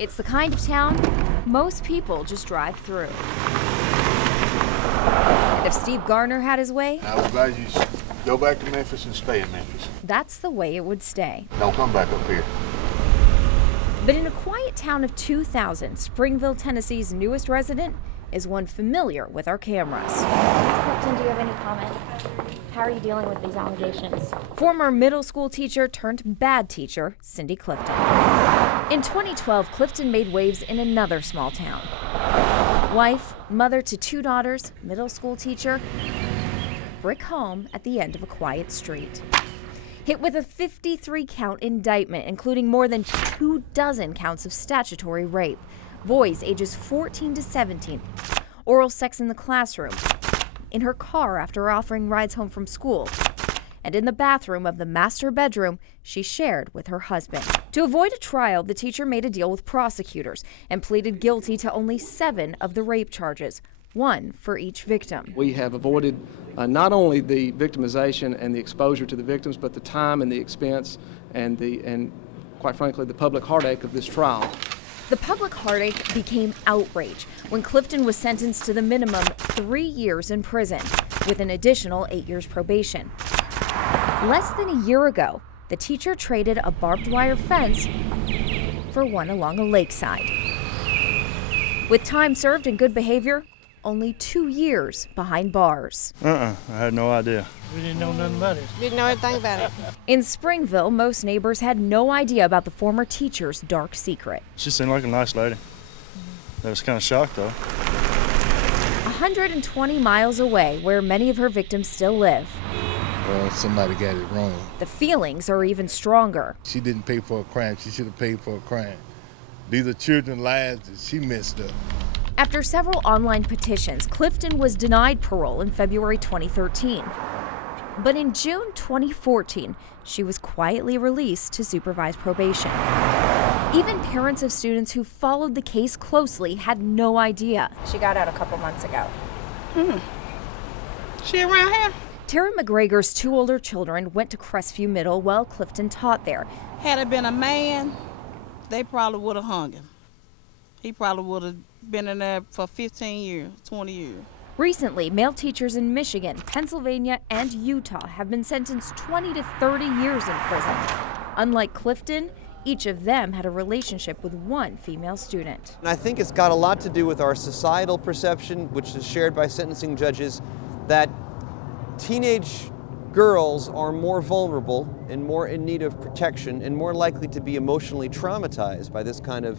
It's the kind of town most people just drive through. And if Steve Garner had his way, I would advise you to go back to Memphis and stay in Memphis. that's the way it would stay. Don't come back up here. But in a quiet town of 2,000, Springville, Tennessee's newest resident is one familiar with our cameras. Clifton, do you have any comment? How are you dealing with these allegations? Former middle school teacher turned bad teacher, Cindy Clifton. In 2012, Clifton made waves in another small town. Wife, mother to 2 daughters, middle school teacher, brick home at the end of a quiet street. Hit with a 53-count indictment, including more than 24 counts of statutory rape, boys ages 14 to 17, oral sex in the classroom, in her car after offering rides home from school, and in the bathroom of the master bedroom she shared with her husband. To avoid a trial, the teacher made a deal with prosecutors and pleaded guilty to only 7 of the rape charges, 1 for each victim. We have avoided not only the victimization and the exposure to the victims, but the time and the expense and quite frankly, the public heartache of this trial. The public heartache became outrage when Clifton was sentenced to the minimum 3 years in prison, with an additional 8 years probation. Less than a year ago, the teacher traded a barbed wire fence for one along a lakeside. With time served and good behavior, only 2 years behind bars. I had no idea. We didn't know nothing about it. Didn't know anything about it. In Springville, most neighbors had no idea about the former teacher's dark secret. She seemed like a nice lady. I was kind of shocked, though. 120 miles away, where many of her victims still live, Well, somebody got it wrong. the feelings are even stronger. She didn't pay for a crime. She should have paid for a crime. These are children's lives that she messed up. After several online petitions, Clifton was denied parole in February 2013. But in June 2014, she was quietly released to supervised probation. Even parents of students who followed the case closely had no idea. She got out a couple months ago. She around here? Tara McGregor's 2 older children went to Crestview Middle while Clifton taught there. Had it been a man, they probably would have hung him. He probably would have been in there for 15 years, 20 years. Recently, male teachers in Michigan, Pennsylvania, and Utah have been sentenced 20 to 30 years in prison. Unlike Clifton, each of them had a relationship with one female student. And I think it's got a lot to do with our societal perception, which is shared by sentencing judges, that teenage girls are more vulnerable and more in need of protection and more likely to be emotionally traumatized by this kind of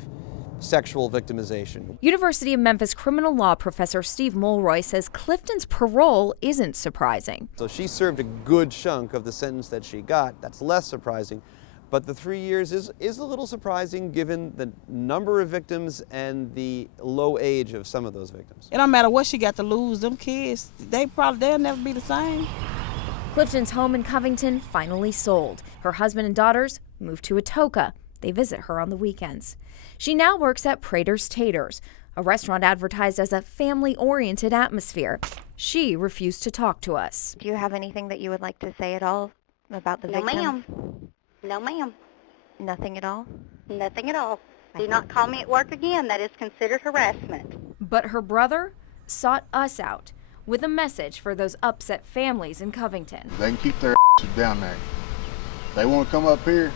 sexual victimization. University of Memphis criminal law professor Steve Mulroy says Clifton's parole isn't surprising. So she served a good chunk of the sentence that she got. That's less surprising. But the 3 years is a little surprising given the number of victims and the low age of some of those victims. It don't matter what she got to lose, them kids, they'll never be the same. Clifton's home in Covington finally sold. Her husband and daughters moved to Atoka. They visit her on the weekends. She now works at Prater's Taters, a restaurant advertised as a family-oriented atmosphere. She refused to talk to us. Do you have anything that you would like to say at all about the No, victim? ma'am. No, ma'am. Nothing at all? Nothing at all. Do not call me at work again. That is considered harassment. But her brother sought us out with a message for those upset families in Covington. They can keep their asses down there. They want to come up here,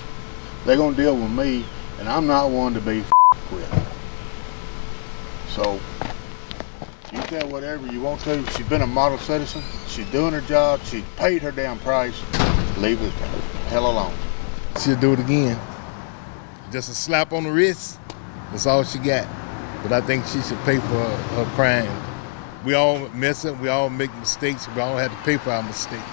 they're going to deal with me, and I'm not one to be with. So, you tell whatever you want to. She's been a model citizen. She's doing her job. She paid her damn price. Leave it the hell alone. She'll do it again. Just a slap on the wrist. That's all she got. But I think she should pay for her crime. We all mess up. We all make mistakes. We all have to pay for our mistakes.